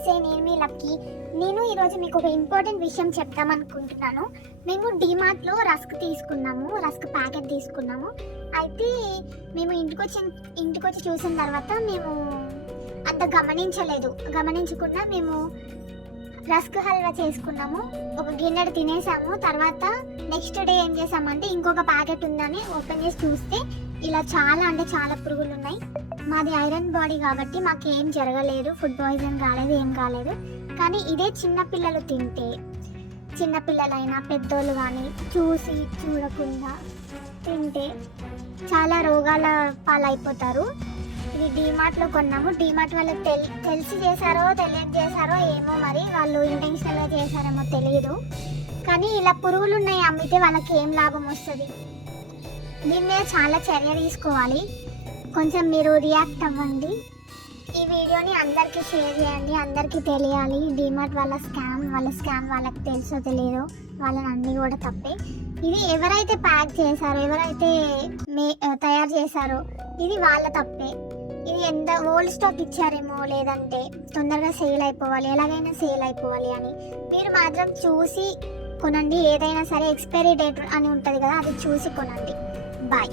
నమస్తే, నేను మీ లక్కీ. నేను ఈరోజు మీకు ఒక ఇంపార్టెంట్ విషయం చెప్దామనుకుంటున్నాను. మేము డీమార్ట్లో రస్క్ తీసుకున్నాము, రస్క్ ప్యాకెట్ తీసుకున్నాము. అయితే మేము ఇంటికొచ్చి చూసిన తర్వాత మేము అంత గమనించకుండా మేము రస్క్ హల్వా చేసుకున్నాము. ఒక గిన్నెడు తినేసాము. తర్వాత నెక్స్ట్ డే ఏం చేసామంటే ఇంకొక ప్యాకెట్ ఉందని ఓపెన్ చేసి చూస్తే ఇలా చాలా పురుగులు ఉన్నాయి. మాది ఐరన్ బాడీ కాబట్టి మాకేం జరగలేదు, ఫుడ్ పాయిజన్ కాలేదు, ఏం కాలేదు. కానీ ఇదే చిన్నపిల్లలు తింటే, చిన్నపిల్లలైనా పెద్దోళ్ళు కానీ చూడకుండా తింటే చాలా రోగాల పాలైపోతారు. ఇది డీమార్ట్లో కొన్నాము. డీమార్ట్ వాళ్ళకి తెలిసి చేశారో తెలియక చేశారో ఏమో, మరి వాళ్ళు ఇంటెన్షనల్గా చేశారేమో తెలియదు. కానీ ఇలా పురుగులు ఉన్నాయి అమ్మితే వాళ్ళకి ఏం లాభం వస్తుంది? దీని మీద చాలా చర్య తీసుకోవాలి. కొంచెం మీరు రియాక్ట్ అవ్వండి. ఈ వీడియోని అందరికీ షేర్ చేయండి, అందరికీ తెలియాలి. డీమార్ట్ వాళ్ళ స్కామ్ వాళ్ళకి తెలుసో తెలియదో, వాళ్ళని అన్నీ కూడా తప్పే. ఇది ఎవరైతే ప్యాక్ చేశారో, ఎవరైతే తయారు చేశారో ఇది వాళ్ళ తప్పే. ఇది ఎంత ఓల్డ్ స్టాక్ ఇచ్చారేమో, లేదంటే తొందరగా సేల్ అయిపోవాలి, ఎలాగైనా సేల్ అయిపోవాలి అని. మీరు మాత్రం చూసి కొనండి. ఏదైనా సరే ఎక్స్పైరీ డేట్ అని ఉంటుంది కదా, అది చూసి కొనండి. బాయ్.